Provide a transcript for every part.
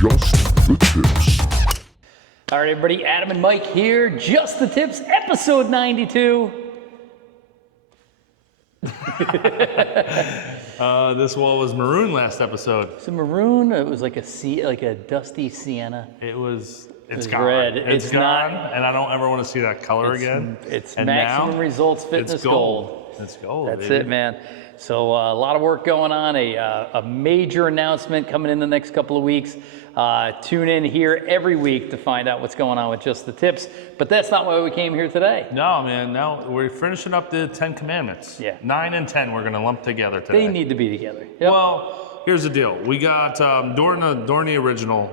Just the Tips. All right, everybody, Adam and Mike here. Just the Tips, episode 92. This wall was maroon last episode. It's a maroon. It was like a dusty sienna. It's gone. red. It's gone, and I don't ever want to see that color again. It's and Maximum now, Results Fitness it's gold. It's gold. That's baby. it, man. So a lot of work going on. A major announcement coming in the next couple of weeks. Tune in here every week to find out what's going on with Just the Tips. But that's not why we came here today. No, man. Now we're finishing up the 10 Commandments. Yeah. 9 and 10 we're going to lump together today. They need to be together. Yep. Well, here's the deal. We got, during the original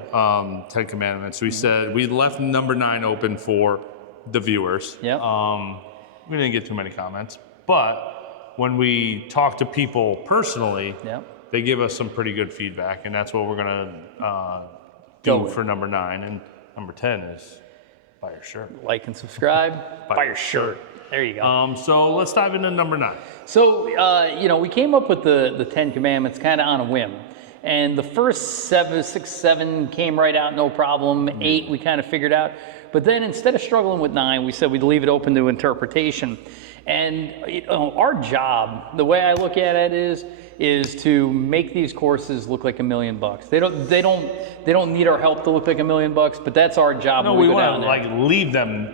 10 Commandments, we said we left number 9 open for the viewers. Yep. We didn't get too many comments. But when we talk to people personally, Yep. they give us some pretty good feedback, and that's what we're going to do for number 9. And number 10 is buy your shirt. Like and subscribe. Buy your shirt. There you go. So let's dive into number 9. So, we came up with the 10 Commandments kind of on a whim. And the first 6, 7 came right out, no problem. 8 we kind of figured out. But then instead of struggling with 9, we said we'd leave it open to interpretation. And our job, the way I look at it is to make these courses look like $1 million. They don't need our help to look like $1 million, but that's our job. No, when we go want down to there. leave them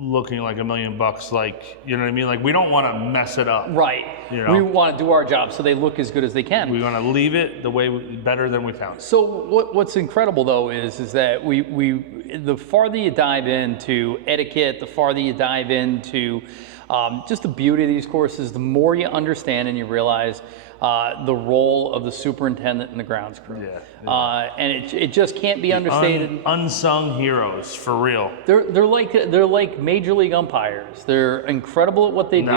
looking like $1 million, like, you know what I mean? Like, we don't want to mess it up. Right. You know? We want to do our job so they look as good as they can. We want to leave it the way better than we found it. So what's incredible though is that the farther you dive into etiquette, the farther you dive into just the beauty of these courses, the more you understand and you realize the role of the superintendent and the grounds crew. Yeah. And it just can't be understated. Unsung heroes, for real. They're like major league umpires. They're incredible at what they do. Hear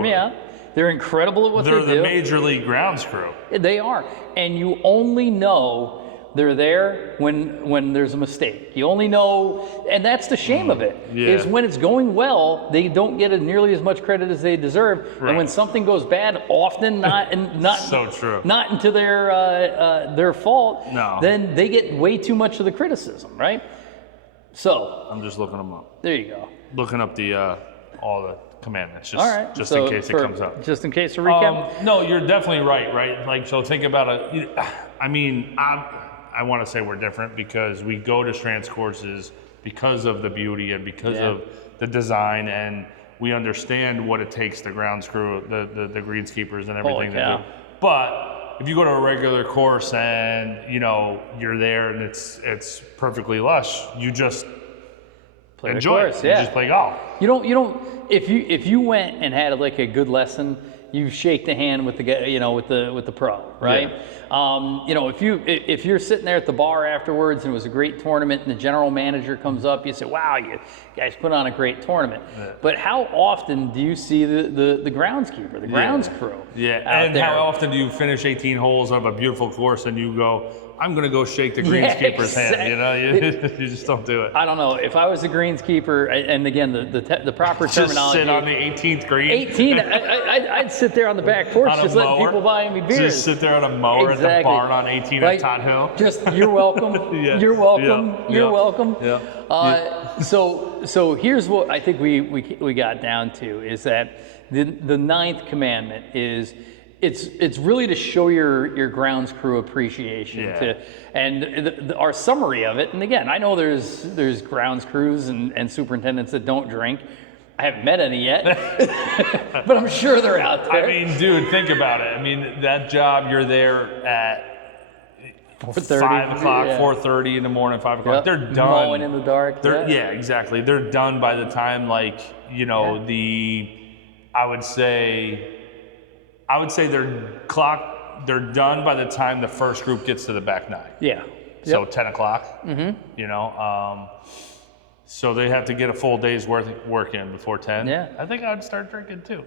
me out. They're incredible at what they do. They're the major league grounds crew. They are, and you only know they're there when there's a mistake. You only know, and that's the shame of it. Yeah. Is when it's going well, they don't get nearly as much credit as they deserve, Right. and when something goes bad, often not So true. not into their fault. No. Then they get way too much of the criticism, right? So I'm just looking them up. there you go. Looking up all the commandments, All right. just So in case it comes up. Just in case to recap. No, you're definitely right? Like, so think about it. I mean, I want to say we're different because we go to Strantz courses because of the beauty and because of the design, and we understand what it takes, the grounds crew, the greenskeepers and everything to do. But if you go to a regular course and, you're there and it's perfectly lush, you just enjoy it. You just play golf. You don't. If you went and had like a good lesson, you shake the hand with the guy, with the pro, right? If you're sitting there at the bar afterwards and it was a great tournament and the general manager comes up, you say, "Wow, you guys put on a great tournament." Yeah. But how often do you see the groundskeeper, the grounds crew? Yeah, out and there? how often do you finish 18 holes of a beautiful course and you go, I'm going to go shake the greenskeeper's hand, you just don't do it. I don't know. If I was a greenskeeper, and again, the proper Just terminology. sit on the 18th green. 18, I'd sit there on the back porch On a just letting mower? people buy me beers. Just sit there on a mower at the barn on 18 Like, at Todd Hill. Just, you're welcome. Yeah. You're welcome. Yeah. You're Yeah. welcome. Yeah. So here's what I think we got down to is that the 9th commandment is it's really to show your grounds crew appreciation. Yeah. Our summary of it, and again, I know there's grounds crews and superintendents that don't drink. I haven't met any yet, but I'm sure they're out there. I mean, dude, think about it. I mean, that job, you're there at 4:30, 5 o'clock, yeah. 4:30 in the morning, 5 o'clock. Yep. They're done. Mowing in the dark. Yeah, exactly. They're done by the time, I would say they're done by the time the first group gets to the back 9. Yeah. So 10 o'clock, so they have to get a full day's worth of work in before 10. Yeah. I think I would start drinking too.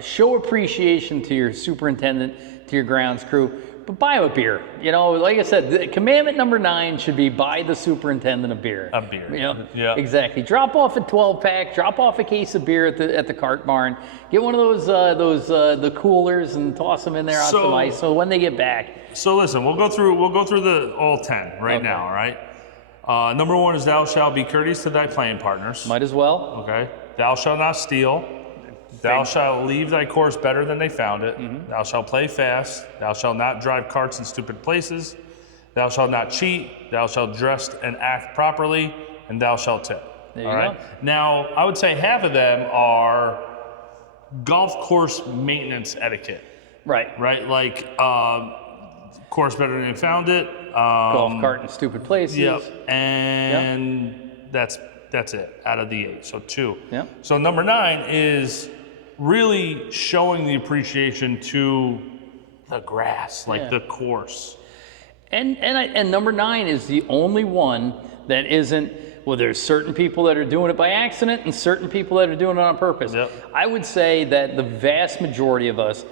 Show appreciation to your superintendent, to your grounds crew, but buy them a beer. You know, like I said, the commandment number 9 should be buy the superintendent a beer. A beer. You know? Yeah. Exactly. Drop off a 12-pack. Drop off a case of beer at the cart barn. Get one of those the coolers and toss them in there on some ice. So when they get back. So listen, we'll go through the all 10 right now. All right. Number 1 is thou shalt be courteous to thy playing partners. Might as well. Okay. Thou shalt not steal. Thou shalt leave thy course better than they found it. Thou shalt play fast. Thou shalt not drive carts in stupid places. Thou shalt not cheat. Thou shalt dress and act properly, and thou shalt tip. There you go. Now, I would say half of them are golf course maintenance etiquette. Right. Right? Like, course better than they found it. Golf cart in stupid places. Yep. And that's it out of the 8. So 2. Yep. So number 9 is really showing the appreciation to the grass, like the course. And number 9 is the only one that isn't, well, there's certain people that are doing it by accident and certain people that are doing it on purpose. Yep. I would say that the vast majority of us,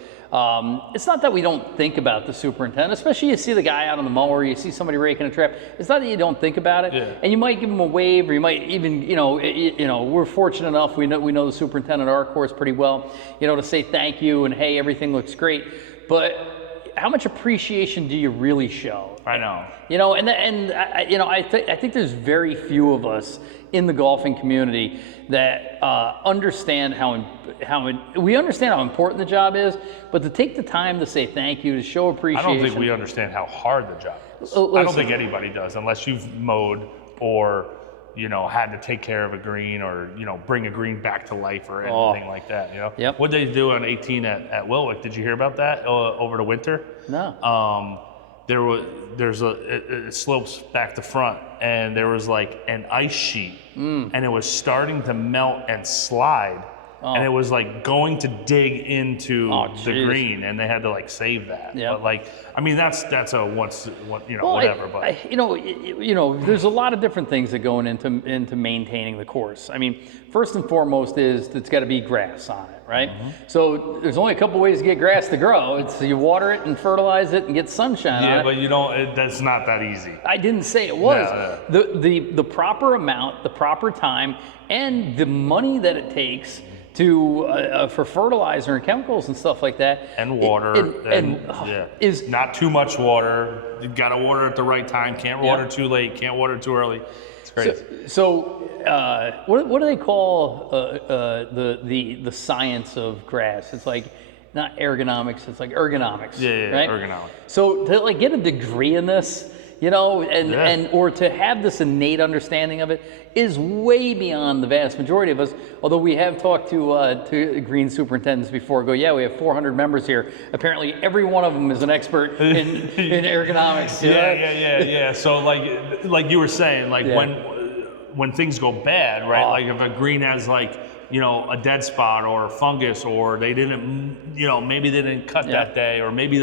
it's not that we don't think about the superintendent, especially you see the guy out on the mower, you see somebody raking a trap. It's not that you don't think about it, and you might give him a wave, or you might even, we're fortunate enough, we know the superintendent of our course pretty well, to say thank you and hey, everything looks great. But how much appreciation do you really show? I know. I think there's very few of us in the golfing community that understand we understand how important the job is, but to take the time to say thank you, to show appreciation. I don't think we understand how hard the job is. I don't think anybody does, unless you've mowed or had to take care of a green or bring a green back to life or anything like that. Yep. What they do on 18 at Wilwick? Did you hear about that over the winter? No. It slopes back to front, and there was like an ice sheet, and it was starting to melt and slide, and it was like going to dig into the green, and they had to like save that. Yeah. But like, I mean, that's a whatever. But there's a lot of different things that go into maintaining the course. I mean, first and foremost is it's got to be grass on it, right? So there's only a couple ways to get grass to grow. It's you water it and fertilize it and get sunshine on it. Yeah, but that's not that easy. I didn't say it was. The proper amount, the proper time, and the money that it takes to for fertilizer and chemicals and stuff like that, and water, is not too much water. You got to water at the right time. Can't water too late. Can't water too early. It's crazy. So what do they call the science of grass? It's like not ergonomics. It's like ergonomics. Yeah, right? Ergonomics. So to like get a degree in this, or to have this innate understanding of it is way beyond the vast majority of us. Although we have talked to green superintendents before, we have 400 members here. Apparently, every one of them is an expert in ergonomics. Yeah. So like you were saying, when things go bad, right? Like if a green has a dead spot or fungus, or they didn't, maybe they didn't cut that day, or maybe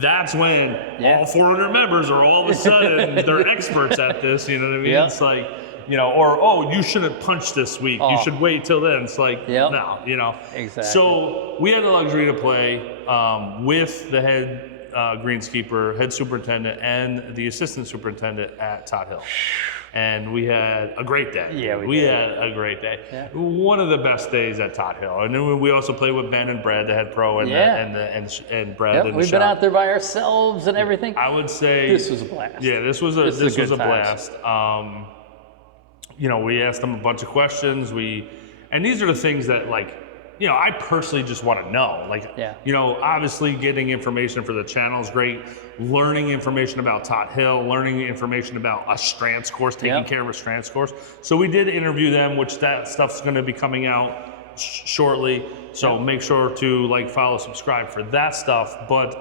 that's when all 400 members are all of a sudden, they're experts at this, you know what I mean? Yeah. It's like, or, you shouldn't punch this week. You should wait till then. It's like, no, Exactly. So we had the luxury to play with the head greenskeeper, head superintendent, and the assistant superintendent at Todd Hill. And we had a great day. Yeah, we had a great day. Yeah. One of the best days at Todd Hill. And then we also played with Ben and Brad, the head pro, and Brad in the we've shop. been out there by ourselves and everything. I would say this was a blast. Yeah, this was a blast. We asked them a bunch of questions. And these are the things that I personally just want to know. Obviously getting information for the channel is great. Learning information about Todd Hill, learning information about a Strantz course, taking care of a Strantz course. So we did interview them, which that stuff's going to be coming out shortly. So make sure to follow, subscribe for that stuff. But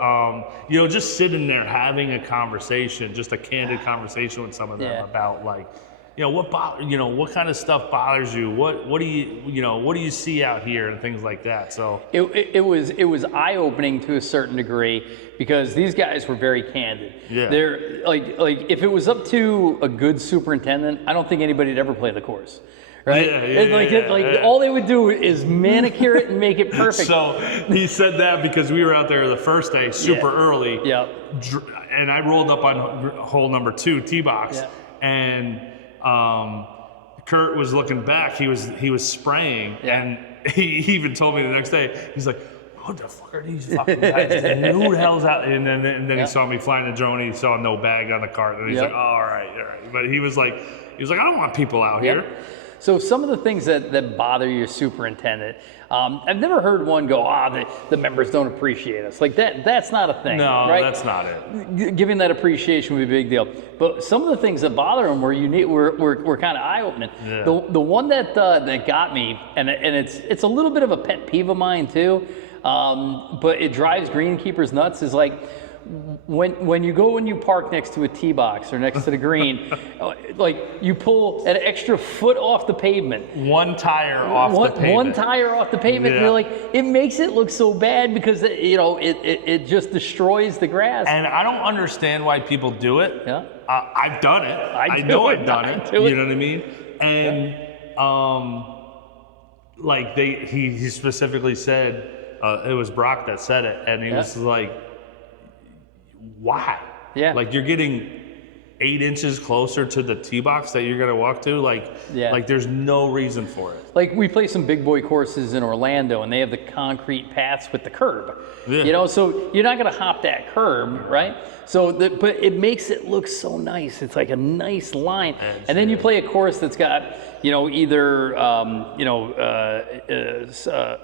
just sitting there having a conversation, just a candid conversation with some of them about what kind of stuff bothers you? What do you see out here and things like that? So it was eye-opening to a certain degree because these guys were very candid. Yeah. They're like if it was up to a good superintendent, I don't think anybody'd ever play the course. right? All they would do is manicure it and make it perfect. So he said that because we were out there the first day super early. Yeah. And I rolled up on hole number 2, tee box, and Kurt was looking back. He was spraying, and he even told me the next day. He's like, "What the fuck are these fucking guys? Who the hell's out?" And then he saw me flying the drone. And he saw no bag on the cart, and he's like, "Oh, all right." But he was like, "I don't want people out here." So some of the things that bother your superintendent, I've never heard one go, the members don't appreciate us. Like that's not a thing. No, right? that's not it. Giving that appreciation would be a big deal. But some of the things that bother them were kind of eye-opening. Yeah. The one that got me, and it's a little bit of a pet peeve of mine too, but it drives greenkeepers nuts, is like, when you park next to a tee box or next to the green, like you pull an extra foot off the pavement. One tire off the pavement. One tire off the pavement. And you're like, it makes it look so bad because it just destroys the grass. And I don't understand why people do it. Yeah. I've done it. I know I've done it. You know what I mean? And he specifically said, it was Brock that said it, and he was like, why? Yeah. Like, you're getting 8 inches closer to the tee box that you're gonna walk to. Like there's no reason for it. Like, we play some big boy courses in Orlando, and they have the concrete paths with the curb. Yeah. So you're not gonna hop that curb, right? But it makes it look so nice. It's like a nice line. And then you play a course that's got, either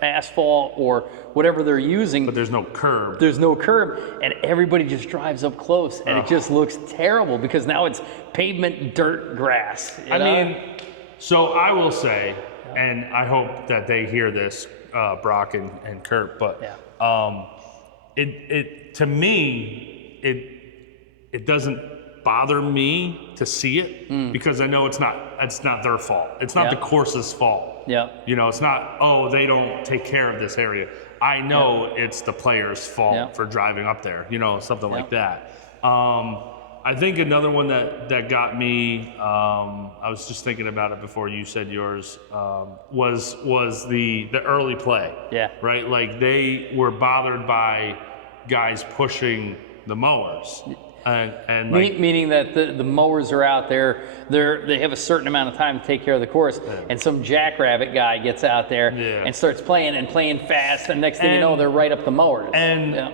asphalt or whatever they're using. But there's no curb. There's no curb, and everybody just drives up close, and it just looks terrible because now it's pavement, dirt, grass. I mean, so I will say, and I hope that they hear this, Brock and Kurt, but to me, it doesn't bother me to see it because I know it's not their fault. It's not the course's fault. Yeah. It's not, they don't take care of this area. I know it's the player's fault for driving up there, something like that. I think another one that got me, I was just thinking about it before you said yours, was the early play. Yeah. Right? Like, they were bothered by guys pushing the mowers. And meaning that the mowers are out there, they have a certain amount of time to take care of the course, and some jackrabbit guy gets out there and starts playing fast, and next thing you know, they're right up the mowers. And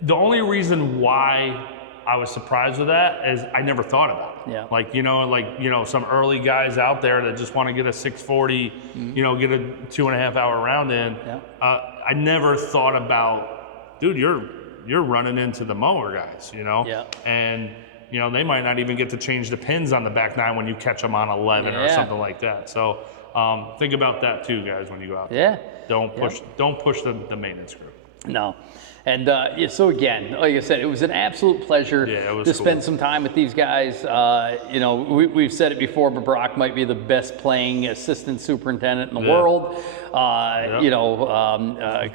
the only reason why I was surprised with that is I never thought about it. Yeah. Some early guys out there that just want to get a 640, get a 2.5 hour round in. Yeah. I never thought about, dude, you're running into the mower guys, and they might not even get to change the pins on the back 9 when you catch them on 11 or something like that. So think about that too, guys, when you go out there. Yeah. Don't push the maintenance crew. No. And so again, like I said, it was an absolute pleasure to spend some time with these guys. We've said it before, but Brock might be the best playing assistant superintendent in the world.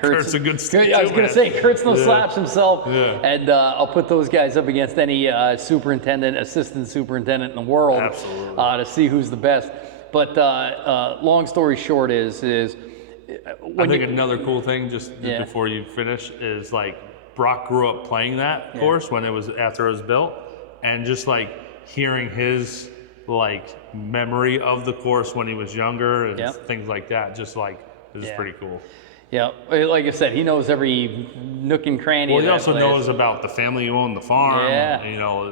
Kurt's a good stick. I was going to say, Kurt's no slouch himself. Yeah. And I'll put those guys up against any assistant superintendent in the world. Absolutely. To see who's the best. But long story short is I think another cool thing, just before you finish, is like Brock grew up playing that course when it was after it was built, and just like hearing his memory of the course when he was younger and things like that, just like is pretty cool. Yeah, like I said, he knows every nook and cranny. Well, he also knows about the family who owned the farm,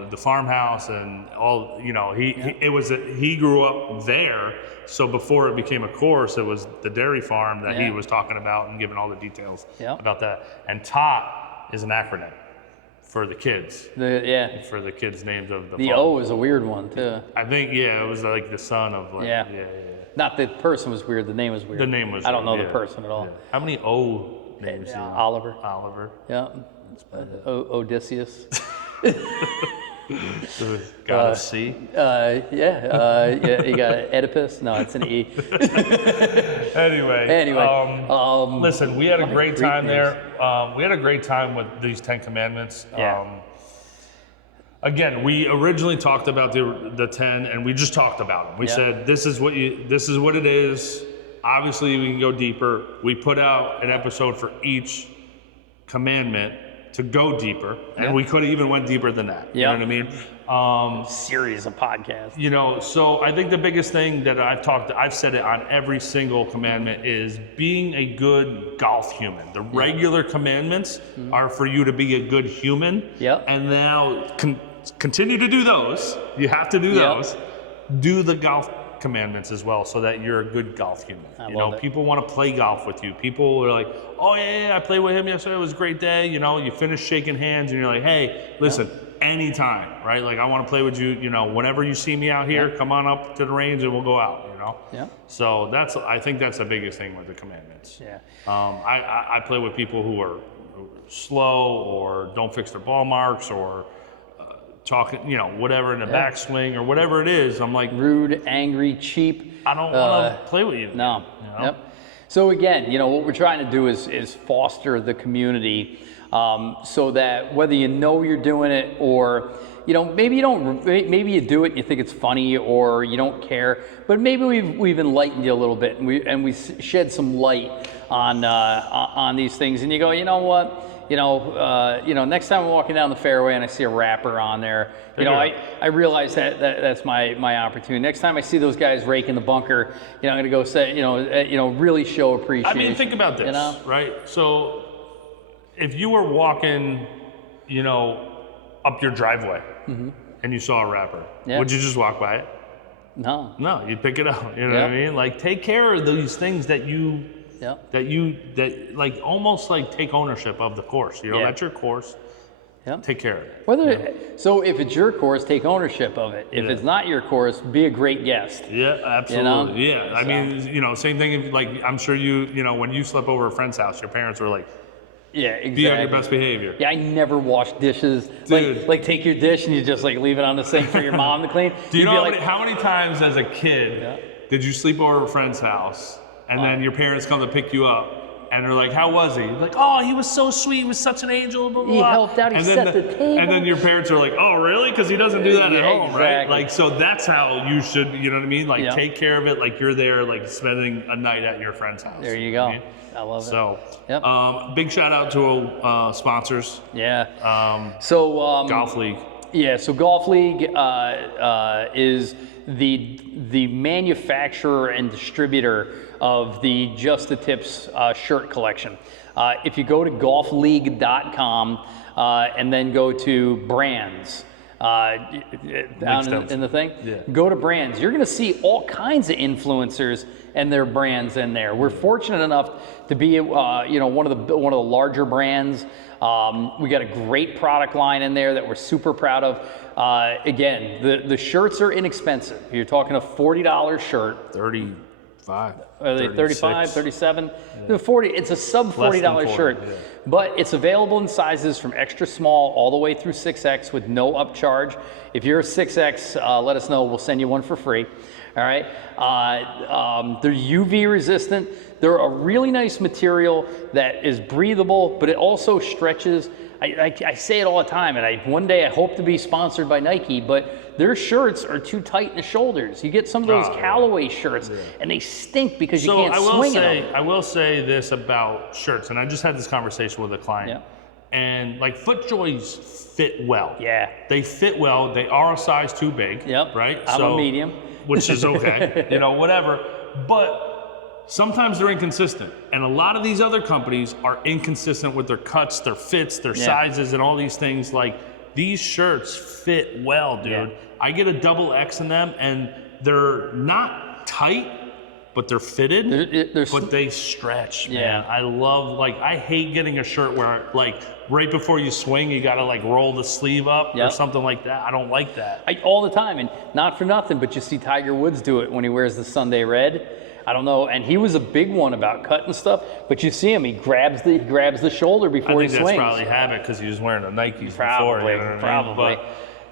the farmhouse, and all. He grew up there. So before it became a course, it was the dairy farm that he was talking about and giving all the details about that. And TOT is an acronym for the kids. For the kids' names of the farm. The O is a weird one too. I think it was like the son of Not the person was weird. The name was weird. The name was. I don't know the person at all. Yeah. How many O names? Oliver. Yeah. Odysseus. Got a C. You got Oedipus. No, it's an E. Anyway. Listen, we had a great time there. We had a great time with these 10 Commandments. Again, we originally talked about the 10, and we just talked about them. We said this is what it is. Obviously, we can go deeper. We put out an episode for each commandment to go deeper, and we could have even went deeper than that. You know what I mean? Series of podcasts. You know, so I think the biggest thing that I've said it on every single commandment is being a good golf human. The regular commandments are for you to be a good human. And now continue to do those. You have to do those. Do the golf commandments as well, so that you're a good golf human. You know, people want to play golf with you. People are like, oh yeah, I played with him yesterday, it was a great day. You know, you finish shaking hands and you're like, hey, listen, anytime, right? Like, I want to play with you, you know, whenever you see me out here, come on up to the range and we'll go out, you know? So I think that's the biggest thing with the commandments. I play with people who are slow or don't fix their ball marks or talking, you know, whatever in the backswing or whatever it is. I'm like, rude, angry, cheap. I don't want to play with you. No. You know? So again, you know, what we're trying to do is foster the community, so that whether you know you're doing it or, you know, maybe you don't, maybe you do it and you think it's funny or you don't care, but maybe we've enlightened you a little bit and we shed some light on these things, and you go, you know what? You know, next time I'm walking down the fairway and I see a wrapper on there, you know, I realize that's my opportunity. Next time I see those guys raking the bunker, you know, I'm gonna go say, you know, really show appreciation. I mean, think about this, you know? Right? So, if you were walking, you know, up your driveway and you saw a wrapper, would you just walk by it? No, you'd pick it up. You know what I mean? Like, take care of these things that you. That like almost like take ownership of the course. You know, that's your course. Take care of it. So if it's your course, take ownership of it. If it's not your course, be a great guest. Yeah, absolutely. You know? I mean, you know, same thing. If, like, I'm sure you know, when you slept over a friend's house, your parents were like, be on your best behavior. I never wash dishes. Dude. Like take your dish and you just like leave it on the sink for your mom to clean. Do you know how many times as a kid did you sleep over a friend's house? And then your parents come to pick you up, and they're like, how was he? You're like, oh, he was so sweet, he was such an angel, blah, blah, blah. He helped out, he set the table. And then your parents are like, oh, really? Because he doesn't do that at home, right? Like, so that's how you should, you know what I mean? Like, take care of it like you're there, like spending a night at your friend's house. There you go. I love it. So, big shout out to sponsors. Golf League. So Golf League is the manufacturer and distributor of the Just the Tips shirt collection. If you go to golfleague.com and then go to brands, down in the thing, go to brands. You're going to see all kinds of influencers and their brands in there. We're fortunate enough to be, you know, one of the larger brands. We got a great product line in there that we're super proud of. Again, the shirts are inexpensive. You're talking a $40 shirt. 35. Are they 35, 37? Yeah. 40. It's a sub $40 shirt, but it's available in sizes from extra small all the way through 6X with no upcharge. If you're a 6X, let us know. We'll send you one for free. All right. They're UV resistant. They're a really nice material that is breathable, but it also stretches. I say it all the time, and one day I hope to be sponsored by Nike, but their shirts are too tight in the shoulders. You get some of those Callaway shirts, and they stink because you can't swing in them. I will say this about shirts, and I just had this conversation with a client, and like FootJoys fit well. They fit well. They are a size too big, right? I'm a medium. Which is okay, you know, whatever. But sometimes they're inconsistent. And a lot of these other companies are inconsistent with their cuts, their fits, their sizes, and all these things. Like, these shirts fit well, dude. I get a double X in them, and they're not tight, but they're fitted, but they stretch, man. I love, like, I hate getting a shirt where, like, right before you swing, you gotta, like, roll the sleeve up or something like that. I don't like that. All the time, and not for nothing, but you see Tiger Woods do it when he wears the Sunday red. I don't know, and he was a big one about cutting stuff, but you see him, he grabs the shoulder before he swings. I think that's probably habit because he was wearing the Nikes before. You know what I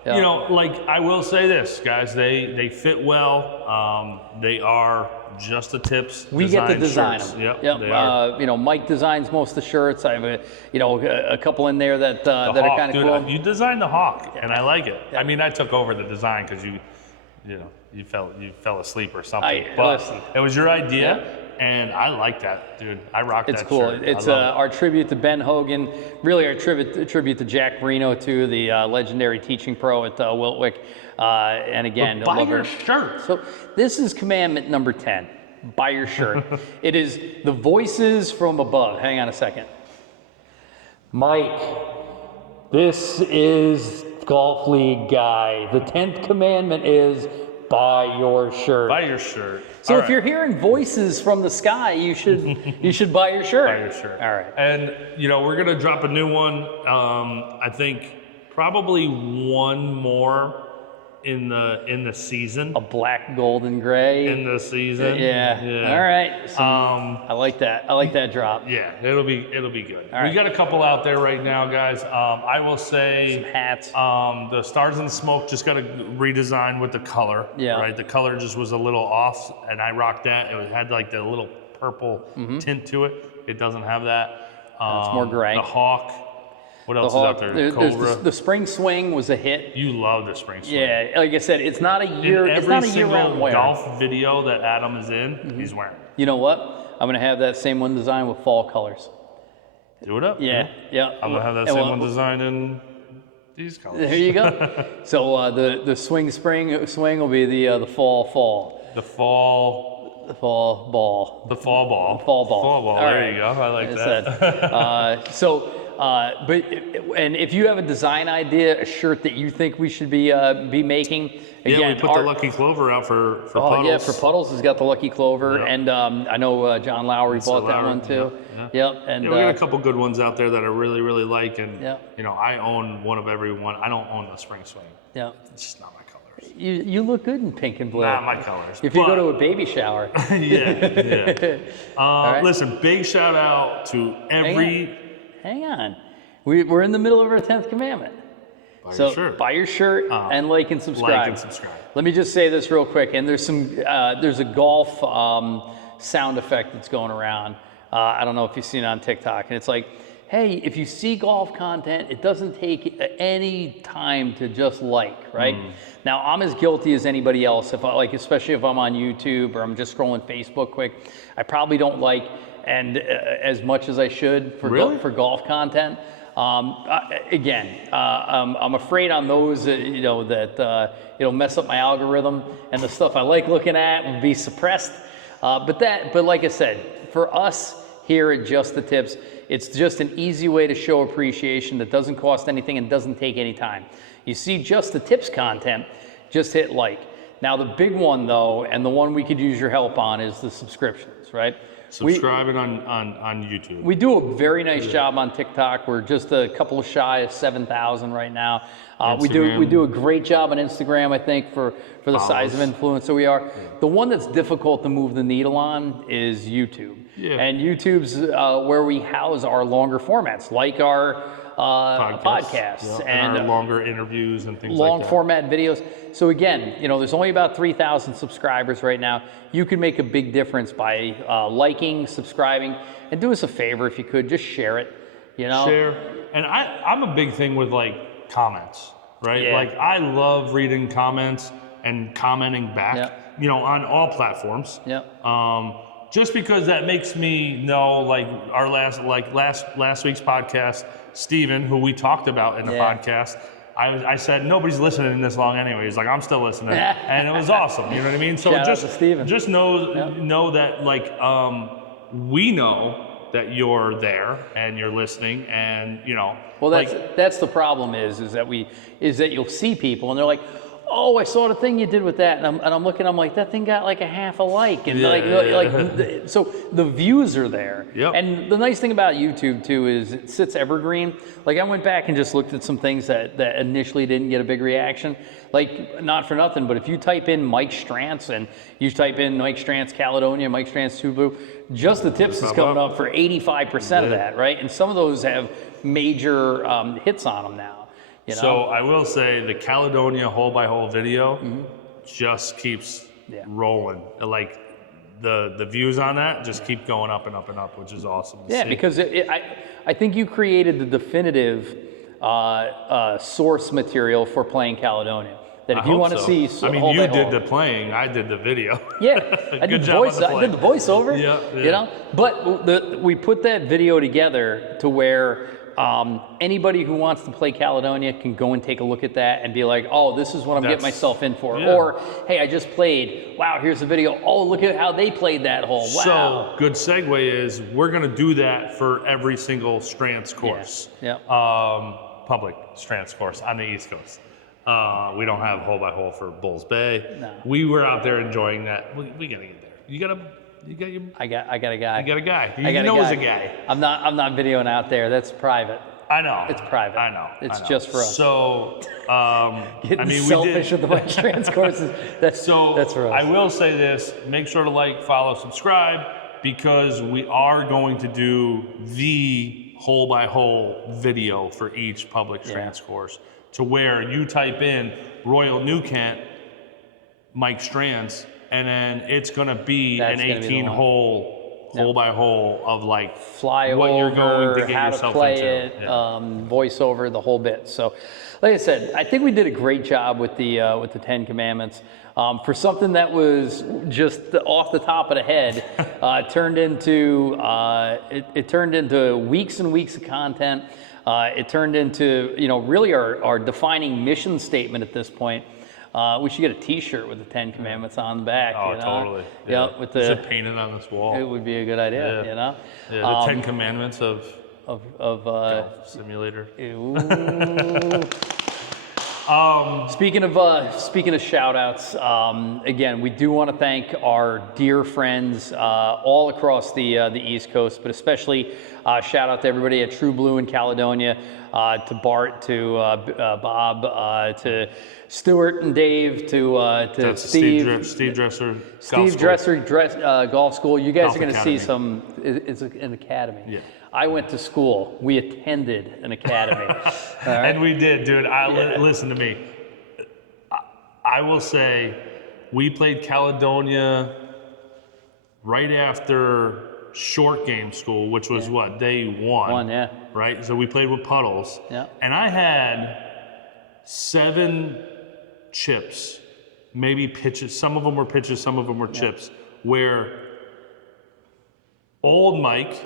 mean? You know, like I will say this, guys, they fit well. They are Just the Tips. We get to design shirts. them. Yep, Yep. they are. You know, Mike designs most of the shirts. I have a couple in there that are kind of cool. You designed the hawk, and I like it. I mean, I took over the design because you fell asleep or something. But listen. it was your idea. And I like that, dude. I rock that It's cool. shirt. It's our tribute to Ben Hogan, really our tribute to Jack Marino, too, the legendary teaching pro at Wiltwick. And again, Buy your shirt. So this is commandment number 10. Buy your shirt. It is the voices from above. Hang on a second. Mike, this is Golf League guy. The 10th commandment is buy your shirt. Buy your shirt. So if you're hearing voices from the sky, you should buy your shirt. Buy your shirt. All right. And we're gonna drop a new one. I think probably one more in the season. A black, gold, and gray. In the season. Yeah. All right. So, I like that. I like that drop. Yeah, it'll be good. All right. We got a couple out there right now, guys. I will say Some hats. The Stars and Smoke just got a redesign with the color. Yeah. Right. The color just was a little off, and I rocked that. It had like the little purple tint to it. It doesn't have that. It's more gray. The Hawk. What else is out there? There's Cobra. the spring swing was a hit. You love the spring swing. Yeah, like I said, it's not a year. It's not a year-round every single wear. golf video that Adam is in, he's wearing it. You know what? I'm gonna have that same one design with fall colors. Do it up. Yeah. I'm gonna have that same one designed in these colors. There you go. So the spring will be the fall. The fall. The fall ball. The fall ball. Fall ball. Fall ball. All There right. you go. I like that. And if you have a design idea, a shirt that you think we should be making, again, yeah, we put the Lucky Clover out for Puddles. Yeah, for Puddles has got the Lucky Clover, Yep. and I know John Lowry bought that one too. Yep. And we got a couple good ones out there that I really, really like, and Yep. I own one of every one. I don't own the spring swing. Yeah. It's just not my colors. You look good in pink and blue. Not my colors. If you go to a baby shower. Yeah. right. Listen, big shout out to every. Hang on. We're in the middle of our 10th commandment. Buy your shirt and like and subscribe. Like and subscribe. Let me just say this real quick. And there's a golf sound effect that's going around. I don't know if you've seen it on TikTok. And it's like, hey, if you see golf content, it doesn't take any time to just like, right? Now, I'm as guilty as anybody else. Especially if I'm on YouTube or I'm just scrolling Facebook quick, I probably don't like as much as I should for golf content. I'm afraid on those that it'll mess up my algorithm, and the stuff I like looking at will be suppressed. But like I said, for us here at Just the Tips, it's just an easy way to show appreciation that doesn't cost anything and doesn't take any time. You see Just the Tips content, just hit like. Now the big one though, and the one we could use your help on, is the subscriptions, right? Subscribing on YouTube. We do a very nice job on TikTok. We're just a couple shy of 7,000 right now. We do a great job on Instagram, I think, for the size of influencer we are. The one that's difficult to move the needle on is YouTube. Yeah. And YouTube's where we house our longer formats, like our podcasts and our longer interviews and things like that. Long format videos. So again, there's only about 3,000 subscribers right now. You can make a big difference by liking, subscribing, and do us a favor if you could, just share it. Share. And I'm a big thing with like comments, right? Yeah. Like I love reading comments and commenting back, on all platforms. Yeah. Just because that makes me know, like our last week's podcast, Steven, who we talked about in the podcast, I said, nobody's listening this long anyway. He's like, I'm still listening. And it was awesome. You know what I mean? So Shout out to Steven. Just know that like we know that you're there and you're listening and Well, that's the problem is that you'll see people and they're like, oh, I saw the thing you did with that, and I'm looking, I'm like, that thing got like a half a like, and so the views are there. Yep. And the nice thing about YouTube too is it sits evergreen. Like I went back and just looked at some things that initially didn't get a big reaction. Like not for nothing, but if you type in Mike Strantz and you type in Mike Strantz Caledonia, Mike Strantz Subaru, Just the Tips is coming up for 85% of that, right? And some of those have major hits on them now. You know? So I will say the Caledonia hole-by-hole video just keeps rolling. Like the views on that just keep going up and up and up, which is awesome to see. Because I think you created the definitive source material for playing Caledonia. That if you want to see, you did the playing, I did the video. Yeah, I did the voiceover. Yeah. You know, but we put that video together to where anybody who wants to play Caledonia can go and take a look at that and be like, oh, this is what I'm getting myself in for. Yeah. Or, hey, I just played. Wow, here's the video. Oh, look at how they played that hole. Wow. So good segue is we're going to do that for every single Strantz course. Yeah. Public Strantz course on the East Coast. We don't have hole by hole for Bulls Bay. No. We were out there enjoying that. We gotta get there. You got your. I got a guy. You got a guy. I got a guy. I'm not videoing out there. That's private. I know. It's private. I know. It's just for us. So, Getting selfish with the Mike Strantz courses. That's for us. I will say this: make sure to like, follow, subscribe, because we are going to do the hole by hole video for each public Strantz course. To where you type in Royal New Kent, Mike Strantz, and then it's going to be an 18-hole, hole by hole of like flyover, what you're going to get how yourself to play into. it, voiceover, the whole bit. So, like I said, I think we did a great job with the 10 Commandments. For something that was just off the top of the head, turned into it turned into weeks and weeks of content. It turned into, really our defining mission statement at this point. We should get a T-shirt with the 10 Commandments on the back. Oh, totally. Yeah. With the just painted on this wall. It would be a good idea. Yeah, the 10 Commandments of Golf Simulator. Speaking of shout outs, again, we do want to thank our dear friends all across the East Coast, but especially shout out to everybody at True Blue in Caledonia, to Bart, to Bob, to Stuart and Dave, to Steve. Steve Dresser. Steve Dresser Golf School. You guys are going to see Academy. it's an academy. Yeah. I went to school. We attended an academy. All right? And we did, dude. Listen to me. I will say we played Caledonia right after short game school, which was day one? Yeah. Right? So we played with puddles. Yeah. And I had 7 chips, maybe pitches. Some of them were pitches, some of them were chips, where old Mike,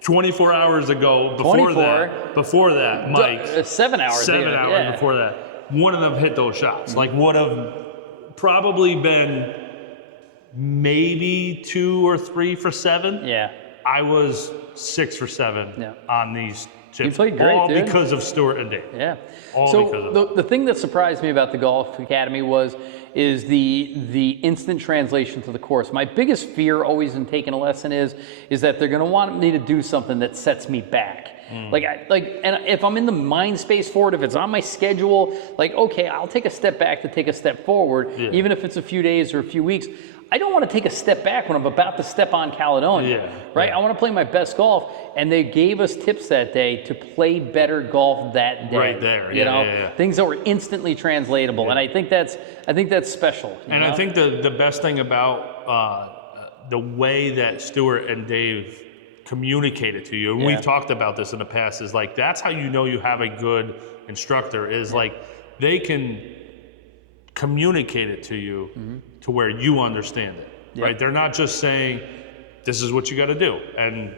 24 hours ago, before that, Mike, 7 hours. 7 hours before that, one of them hit those shots. Like would have probably been maybe 2 or 3 for 7. Yeah. I was 6 for 7 on these chips. You played great, all dude. because of Stuart and Dave. Yeah. All because of the thing that surprised me about the Golf Academy is the instant translation to the course. My biggest fear always in taking a lesson is that they're going to want me to do something that sets me back. And if I'm in the mind space for it, if it's on my schedule, okay, I'll take a step back to take a step forward, even if it's a few days or a few weeks. I don't want to take a step back when I'm about to step on Caledonia, right? I want to play my best golf, and they gave us tips that day to play better golf that day. Right there, things that were instantly translatable, and I think that's special. And I think the best thing about the way that Stuart and Dave communicated to you, and we've talked about this in the past, is that's how you know you have a good instructor, is they can communicate it to you to where you understand it, right? They're not just saying, this is what you got to do, and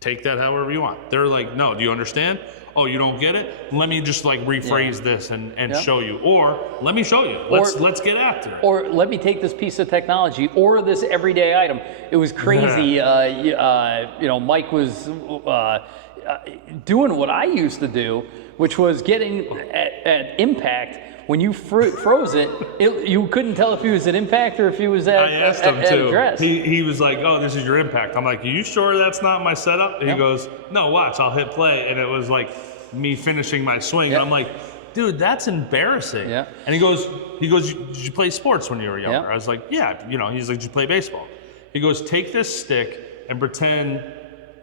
take that however you want. They're like, no, do you understand? Oh, you don't get it? Let me just rephrase this and show you. Or let me show you. Let's get after it. Or let me take this piece of technology or this everyday item. It was crazy. Mike was doing what I used to do, which was getting at impact. When you froze it, you couldn't tell if he was at impact or if he was at address. He was like, oh, this is your impact. I'm like, are you sure that's not my setup? And he goes, no, watch, I'll hit play. And it was like me finishing my swing. And I'm like, dude, that's embarrassing. Yeah. And he goes, did you play sports when you were younger? I was like, yeah. He's like, did you play baseball? He goes, take this stick and pretend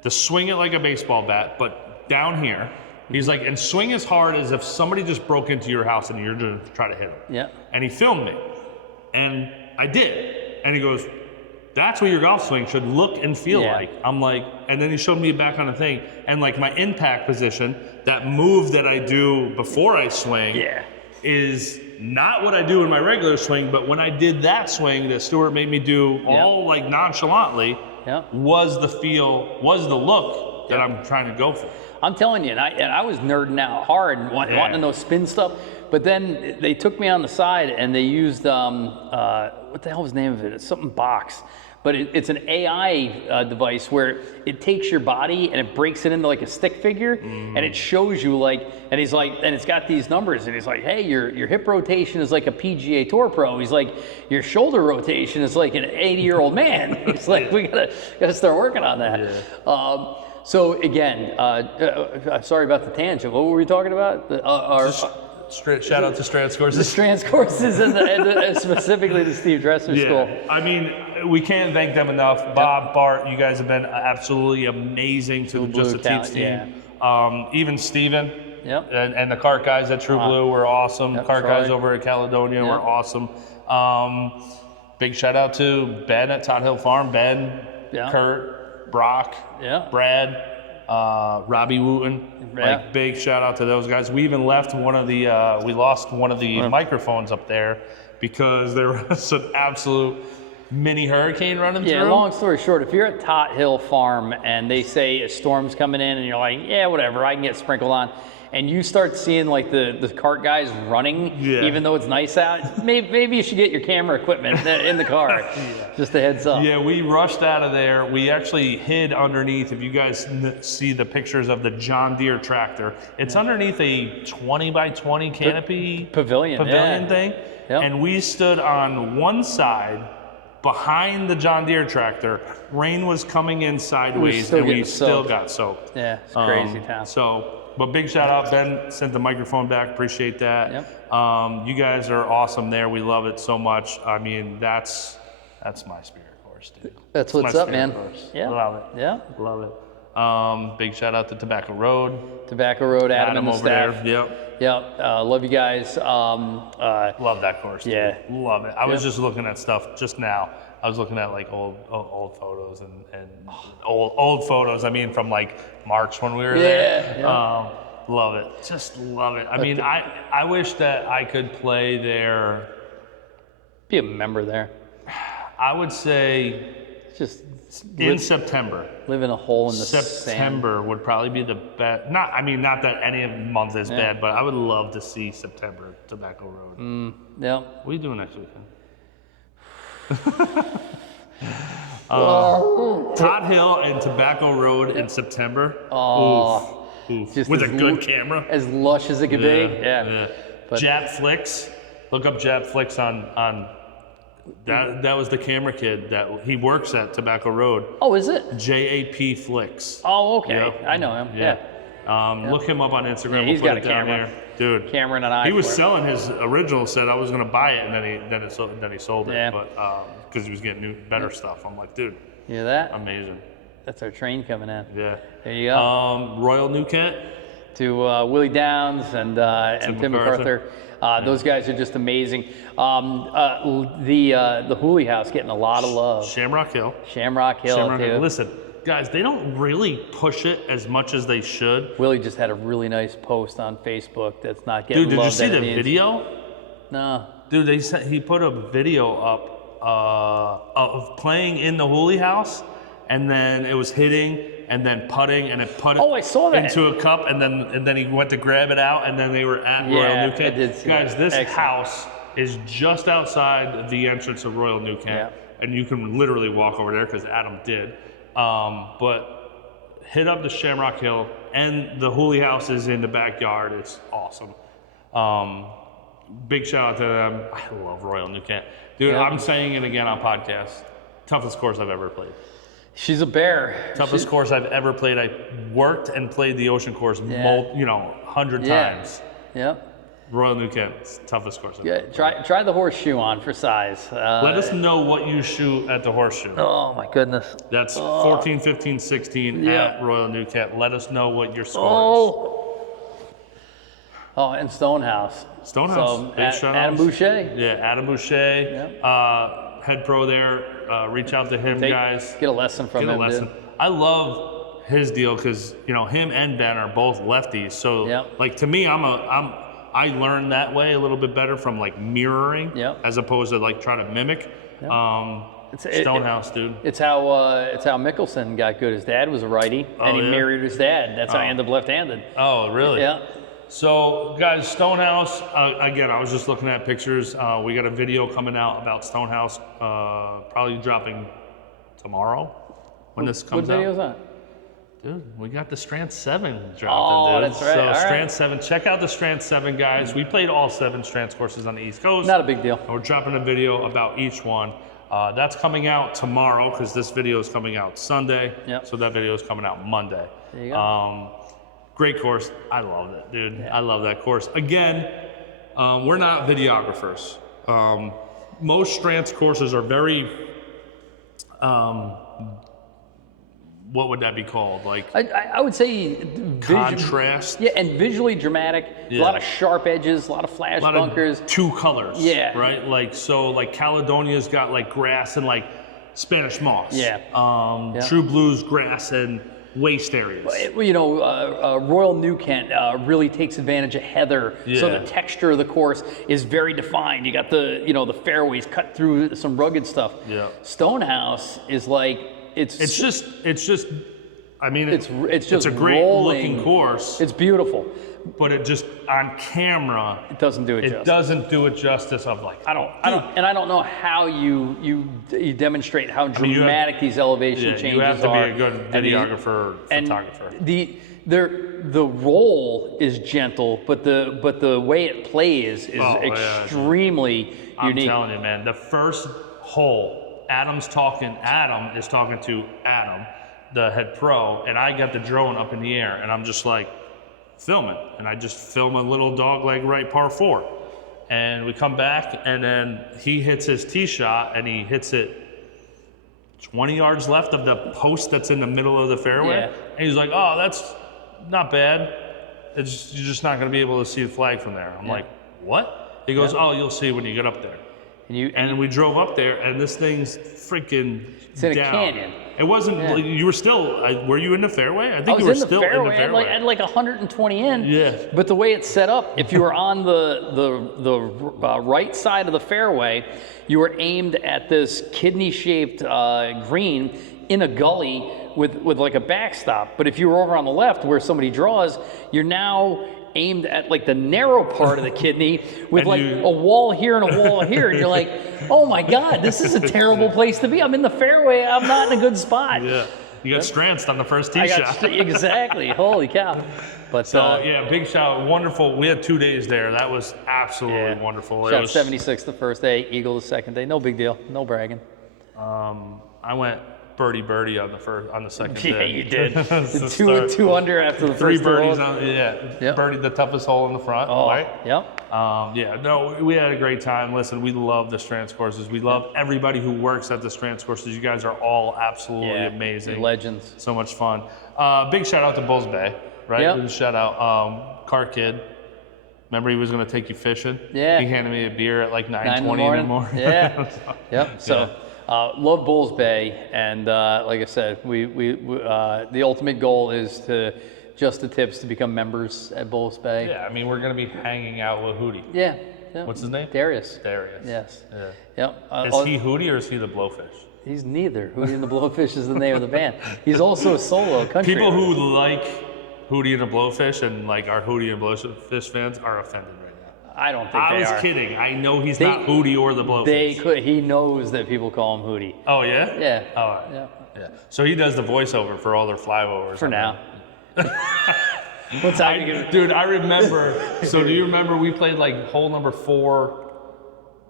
to swing it like a baseball bat, but down here, He's like, and swing as hard as if somebody just broke into your house and you're going to try to hit him. Yeah. And he filmed me. And I did. And he goes, that's what your golf swing should look and feel like. I'm like, and then he showed me back on the thing. And like my impact position, that move that I do before I swing is not what I do in my regular swing, but when I did that swing that Stuart made me do all like nonchalantly, was the feel, was the look that I'm trying to go for. I'm telling you, and I was nerding out hard and wanting to know spin stuff, but then they took me on the side and they used, what the hell was the name of it? It's something box. But it's an AI device where it takes your body and it breaks it into like a stick figure, and it shows you like, and he's like, and it's got these numbers, and he's like, hey, your hip rotation is like a PGA Tour pro. He's like, your shoulder rotation is like an 80-year-old man. He's like, we gotta start working on that. Yeah. So again, sorry about the tangent. What were we talking about? Shout out to Strantz courses. The Strantz courses and specifically the Steve Dresser School. I mean, we can't thank them enough. Bob, Bart, you guys have been absolutely amazing to just the team's team. Even Steven and the cart guys at True Blue were awesome. Cart guys over at Caledonia were awesome. Big shout out to Ben at Todd Hill Farm. Ben, Kurt, Brock, Brad. Robbie Wooten, like big shout out to those guys. We even left one of the, we lost one of the microphones up there because there was an absolute mini hurricane running through. Yeah, long story short, if you're at Tot Hill Farm and they say a storm's coming in and you're like, yeah, whatever, I can get sprinkled on, and you start seeing like the cart guys running, even though it's nice out, maybe you should get your camera equipment in the car. Just a heads up. Yeah, we rushed out of there. We actually hid underneath, if you guys see the pictures of the John Deere tractor, it's underneath a 20 by 20 canopy pavilion thing. And we stood on one side behind the John Deere tractor. Rain was coming in sideways and we still got soaked. Yeah, it's crazy town. But big shout out, Ben sent the microphone back, appreciate that. You guys are awesome there, we love it so much. I mean, that's my spirit course, dude. That's what's up, man. Yeah. Love it. Love it. Big shout out to Tobacco Road. Adam and the over staff. there. Love you guys. Love that course, dude. Love it. I was just looking at stuff just now. I was looking at like old photos and old photos. I mean, from like March when we were there. Love it. Just love it. I mean, I wish that I could play there. Be a member there. I would say just in September. Live in a hole in the September sand. Would probably be the best. Not that any month is bad, but I would love to see September Tobacco Road. What are you doing next weekend? Todd Hill and Tobacco Road in September. Oof. With a good camera. As lush as it could be. But Jap Flicks. Look up Jap Flicks on that was the camera kid that he works at Tobacco Road. Oh, is it? JAP Flicks. Oh, okay. I know him. Look him up on Instagram. He's we'll got put a it down camera. here. Dude, Cameron and I. He was selling his original set. I was gonna buy it, and then he sold it. But because he was getting better stuff. I'm like, dude. You hear that? Amazing. That's our train coming in. Yeah. There you go. Royal New Kent. To Willie Downs and Tim MacArthur. Those guys are just amazing. The Hooley House getting a lot of love. Shamrock Hill. Too. Listen, guys, they don't really push it as much as they should. Willie just had a really nice post on Facebook that's not getting Dude, did you love see that the it needs. video? No. Dude, he put a video up of playing in the Hooley House, and then it was hitting and then putting, and it put it I saw that. into a cup, and then he went to grab it out, and then they were at Royal New Kent. I did see guys, that. this Excellent. house is just outside the entrance of Royal New Kent, and you can literally walk over there because Adam did. But hit up the Shamrock Hill, and the Hooley House is in the backyard. It's awesome. Big shout out to them. I love Royal New Kent. Dude, I'm saying it again on podcast. Toughest course I've ever played. She's a bear. Toughest course I've ever played. I worked and played the Ocean Course 100 times. Royal New Kent, toughest course I've ever played. Try the horseshoe on for size. Let us know what you shoot at the horseshoe. Oh my goodness. That's 14, 15, 16 at Royal New Kent. Let us know what your score is. Oh, and Stonehouse. Stonehouse. So, Big shout Adam outs. Boucher. Yeah, Adam Boucher. Yep. Head pro there. Reach out to him, guys. Get a lesson from him, dude. I love his deal because him and Ben are both lefties. So like to me, I learned that way a little bit better from like mirroring as opposed to like trying to mimic. Stonehouse, dude. It's how Mickelson got good. His dad was a righty, and he mirrored his dad. That's how he ended up left-handed. Oh, really? Yeah. So, guys, Stonehouse, again, I was just looking at pictures. We got a video coming out about Stonehouse, probably dropping tomorrow when this comes out. What video is that? Dude, we got the Strantz 7 dropping, oh, dude. That's right. So, all Strantz 7, check out the Strantz 7, guys. We played all 7 Strantz courses on the East Coast. Not a big deal. We're dropping a video about each one. That's coming out tomorrow because this video is coming out Sunday. Yep. So that video is coming out Monday. There you go. Great course. I love it, dude. Yeah. I love that course. Again, we're not videographers. Most Strantz courses are very, what would that be called? Like I would say contrast. Yeah, and visually dramatic. Yeah. A lot of sharp edges, a lot of flash bunkers. 2 colors. Yeah. Right? Like like Caledonia's got like grass and like Spanish moss. Yeah. True Blue's grass and waste areas. Royal New Kent really takes advantage of heather, so the texture of the course is very defined. You got the fairways cut through some rugged stuff. Yeah. Stonehouse is like it's just I mean it's a great looking course. It's beautiful, but it just on camera it doesn't do it justice. It doesn't do it justice of like I don't know how you demonstrate how dramatic these elevation changes are. You have to be a good videographer, photographer. The roll is gentle, but the way it plays is extremely unique. I'm telling you, man. The first hole, Adam is talking to Adam, the head pro, and I got the drone up in the air, and I'm just like filming, and I just film a little dogleg right par 4, and we come back, and then he hits his tee shot, and he hits it 20 yards left of the post that's in the middle of the fairway, and he's like, "Oh, that's not bad. You're just not going to be able to see the flag from there." I'm like, "What?" He goes, "Oh, you'll see when you get up there." And we drove up there, and this thing's freaking it's in down. A canyon. It wasn't. Like, you were still. Were you in the fairway? I think you were still in the fairway. I had like 120 in. Yeah. But the way it's set up, if you were on the right side of the fairway, you were aimed at this kidney-shaped green in a gully with like a backstop. But if you were over on the left where somebody draws, you're now aimed at like the narrow part of the kidney with like a wall here and a wall here, and you're like, oh my God, this is a terrible place to be. I'm in the fairway, I'm not in a good spot. Yeah, you got Strantzed on the first tee shot. Exactly, holy cow. But so big shout, wonderful. We had 2 days there. That was absolutely wonderful. Shot 76 the first day, eagle the second day. No big deal, no bragging. I went birdie on the second day. Yeah, you did. two under after the three first birdies hole. Birdied the toughest hole in the front. Right? Yep. We had a great time. Listen, we love the Strantz courses. We love everybody who works at the Strantz courses. You guys are all absolutely amazing. Legends. So much fun. Big shout out to Bulls Bay, right? Yep. Big shout out. Car Kid. Remember he was going to take you fishing? Yeah. He handed me a beer at like 9:20 in the morning. Yeah. Yep. So. Love Bulls Bay, and like I said, we the ultimate goal is to Just the Tips to become members at Bulls Bay. Yeah, I mean we're gonna be hanging out with Hootie. Yeah. What's his name? Darius. Yeah. Yes. Yep. Is he Hootie or is he the Blowfish? He's neither. Hootie and the Blowfish is the name of the band. He's also a solo country. People who like Hootie and the Blowfish and like our Hootie and Blowfish fans are offended. I don't think they are. I was kidding. I know he's not Hootie or the Blowfish. He knows that people call him Hootie. Oh, yeah? Yeah. Oh, yeah. So he does the voiceover for all their flyovers. For now. What's that? Dude, I remember. So do you remember we played like hole number 4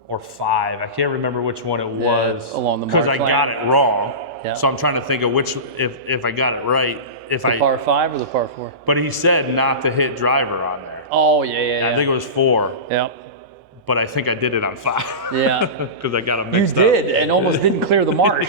or 5? I can't remember which one it was. Along the because I got it wrong. Yeah. So I'm trying to think of which, if I got it right. The par 5 or the par 4? But he said not to hit driver on there. Oh, yeah. I think it was 4. Yep. but I think I did it on 5. Yeah. Because I got them You mixed up. did, and almost didn't clear the marsh.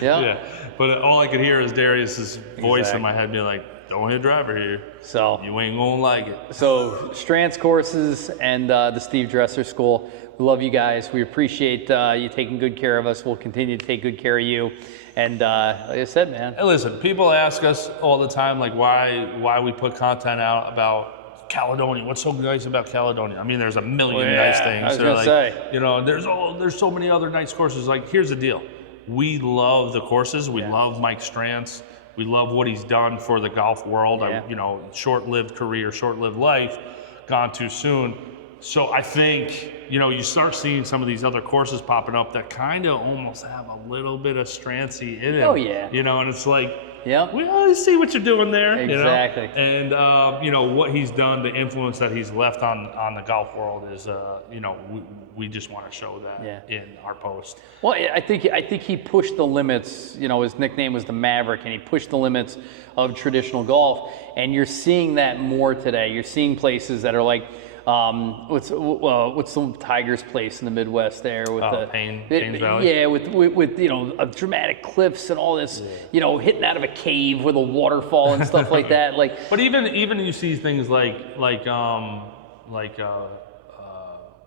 Yeah. Yeah. But all I could hear is Darius's voice in my head being like, don't hit driver here. So You ain't gonna like it. So Strantz Courses and the Steve Dresser School, we love you guys. We appreciate you taking good care of us. We'll continue to take good care of you. And like I said, man. Hey, listen, people ask us all the time, like, why we put content out about Caledonia. What's so nice about Caledonia? I mean, there's a million nice things. I was gonna say. You know, there's so many other nice courses. Like, here's the deal. We love the courses. We love Mike Strantz. We love what he's done for the golf world. Yeah. You know, short-lived career, short-lived life, gone too soon. So I think, you know, you start seeing some of these other courses popping up that kind of almost have a little bit of Strancy in it. Oh, yeah. You know, and it's like, Yeah. we always see what you're doing there. Exactly. You know? And, you know, what he's done, the influence that he's left on the golf world is, you know, we just want to show that in our post. Well, I think he pushed the limits. You know, his nickname was the Maverick, and he pushed the limits of traditional golf. And you're seeing that more today. You're seeing places that are like, what's the Tigers place in the Midwest there with Paynes Valley? Yeah, with you know, dramatic cliffs and all this, you know, hitting out of a cave with a waterfall and stuff like that. Like, but even you see things like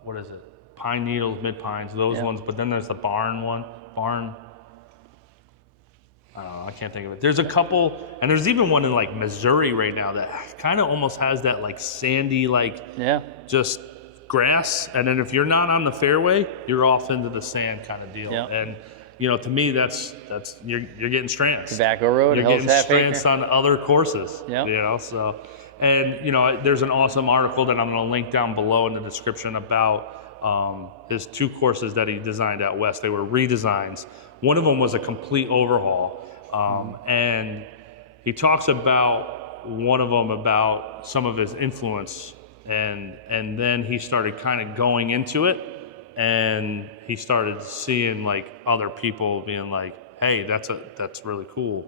what is it? Pine Needles, Mid Pines, those ones. But then there's the Barn one. I don't know, I can't think of it. There's a couple, and there's even one in like Missouri right now that kind of almost has that like sandy, like just grass. And then if you're not on the fairway, you're off into the sand kind of deal. And you know, to me, that's you're getting Strantz. Tobacco Road, you're Hell's getting Half Acre. Strantz on other courses. You know, so, and you know, there's an awesome article that I'm going to link down below in the description about his 2 courses that he designed out west. They were redesigns. One of them was a complete overhaul. And he talks about one of them about some of his influence, and then he started kind of going into it, and he started seeing like other people being like, hey, that's really cool.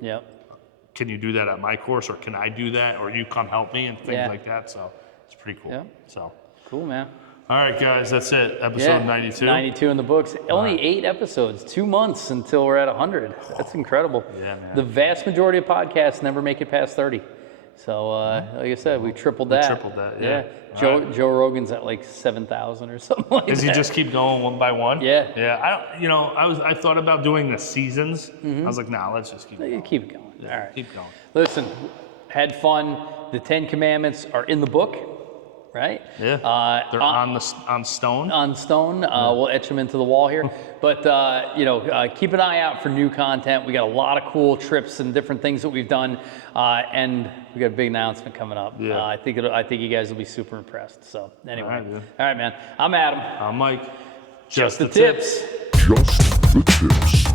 Can you do that at my course, or can I do that, or you come help me, and things like that. So it's pretty cool. So cool, man. All right, guys, that's it. Episode 92. 92 in the books. Only 8 episodes, 2 months until we're at 100. That's incredible. Yeah, man. The vast majority of podcasts never make it past 30. So, like I said, we tripled that. Tripled that, yeah. Joe Rogan's at like 7,000 or something like that. Does he just keep going one by one? Yeah. Yeah. I don't. You know, I thought about doing the seasons. I was like, nah, let's just keep going. Keep it going. Yeah, All right. keep going. Listen, had fun. The 10 Commandments are in the book. Right? Yeah. They're on stone. On stone. We'll etch them into the wall here. But you know, keep an eye out for new content. We got a lot of cool trips and different things that we've done, and we got a big announcement coming up. Yeah. I think you guys will be super impressed. So anyway, All right, dude. All right, man. I'm Adam. I'm Mike. Just the tips. Just the tips.